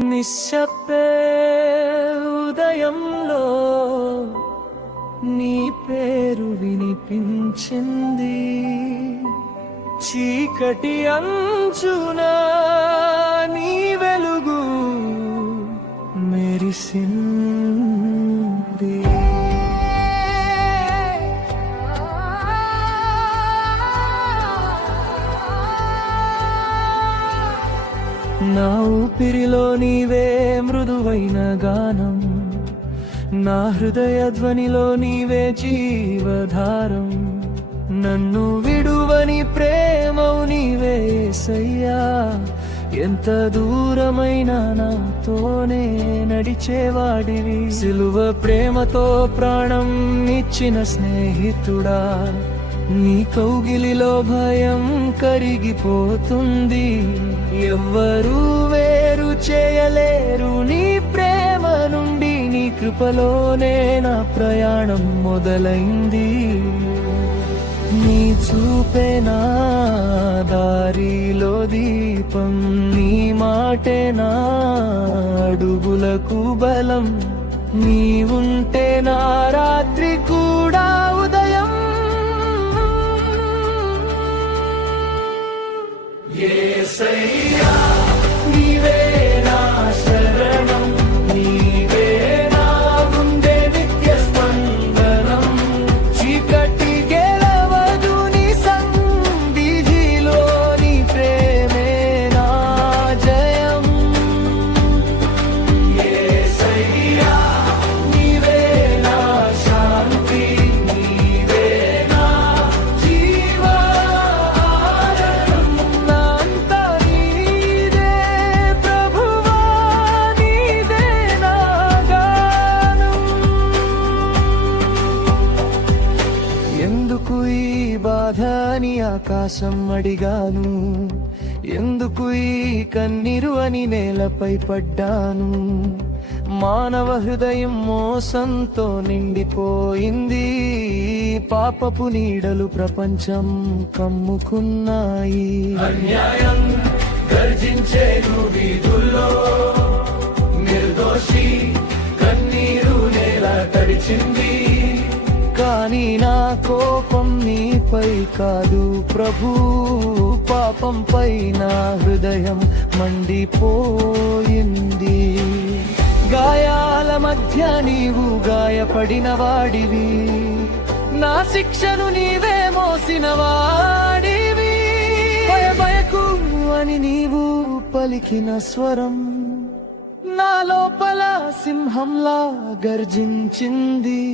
నిశ్శబ్దే ఉదయంలో నీ పేరు వినిపించింది, చీకటి అంచున నీ వెలుగు మెరిసింది. నా ఊపిరిలో నీవే మృదువైన గానం, నా హృదయ ధ్వనిలో నీవే జీవధారం. నన్ను విడువని ప్రేమవు నీవే యేసయ్యా, ఎంత దూరమైనా నాతోనే నడిచేవాడివి. సిలువ ప్రేమతో ప్రాణం ఇచ్చిన స్నేహితుడా, నీ కౌగిలిలో భయం కరిగిపోతుంది. ఎవ్వరూ వేరు చేయలేరు నీ ప్రేమ నుండి, నీ కృపలోనే నా ప్రయాణం మొదలైంది. నీ చూపే నా దారిలో దీపం, నీ మాటే నా అడుగులకు బలం. నీవుంటే నా రాత్రి కూడా ఉదయం. యేసయ్యా నీవే నా శరణం, నీవే నా గుండె నిత్య స్పందనం. చీకటి గెలవదు నీ సన్నిధిలో, నీ ప్రేమే నా జయం. యేసయ్యా నీవే నా శాంతి, నీవే నా జీవాధారం. నాంతా నీదే ప్రభువా, నీదే నా గానం. ఎందుకు ఈ బాధ అని ఆకాశం అడిగాను, ఎందుకు ఈ కన్నీరు అని నేలపై పడ్డాను. మానవ హృదయం మోసంతో నిండిపోయింది, పాపపు నీడలు ప్రపంచం కమ్ముకున్నాయి. అన్యాయం గర్జించేను వీధుల్లో, నిర్దోషి కన్నీరు నేల తడిచింది. కానీ నా కోపం నీపై కాదు ప్రభు, పాపంపై నా హృదయం మండిపోయింది. గాయాల మధ్య నీవు గాయపడిన వాడివి, నా శిక్షను నీవే మోసిన వాడివి. భయభయకు అని నీవు పలికిన స్వరం నా లోపల సింహంలా గర్జించింది.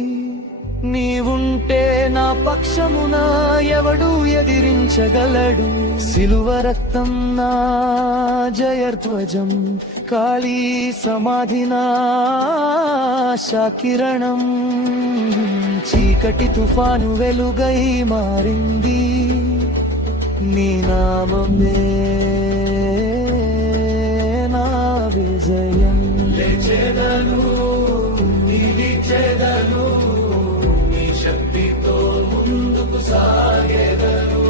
నీవుంటే నా పక్షమున ఎవడు ఎదిరించగలడు. సిలువ రక్తం నా జయధ్వజం, కాళీ సమాధి నా ఆశాకిరణం. చీకటి తుఫాను వెలుగై మారింది, నీ నామమే నా విజయం. లేచెదను నిలిచెదను, నీ శక్తితో ముందుకు సాగెదను.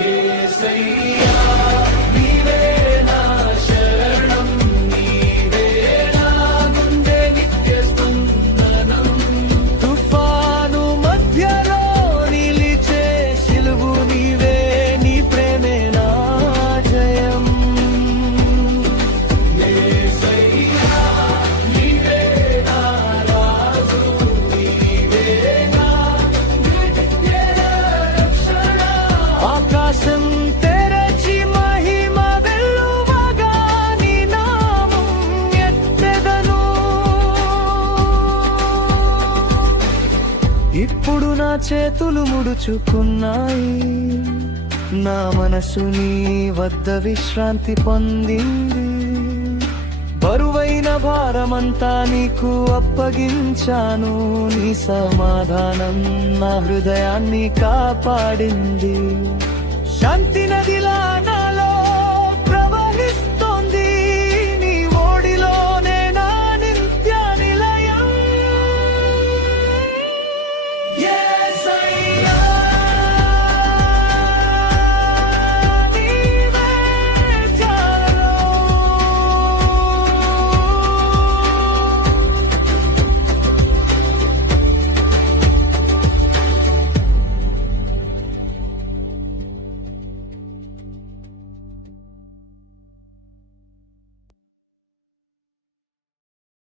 యేసయ్యా నీవే నా శరణం, నీవే నా గుండె నిత్య స్పందనం. తుఫాను మధ్యలో నిలిచే సిలువు నీవే, నీ ప్రేమే నా జయం. యేసయ్యా నీవే నా రాజు, నీవే నా నిత్య రక్షణ. ఆకాశం తెరచి మహిమ వెల్లువగా నీ నామం ఎత్తెదను. ఇప్పుడు నా చేతులు ముడుచుకున్నాయి, నా మనసు నీ వద్ద విశ్రాంతి పొందింది. బరువైన భారమంతా నీకు అప్పగించాను, నీ సమాధానం నా హృదయాన్ని కాపాడింది. శాంతి నదిలా నాలో ప్రవహిస్తోంది, నీ ఓడిలోనే నా నిత్య నిలయం. యేసయ్యా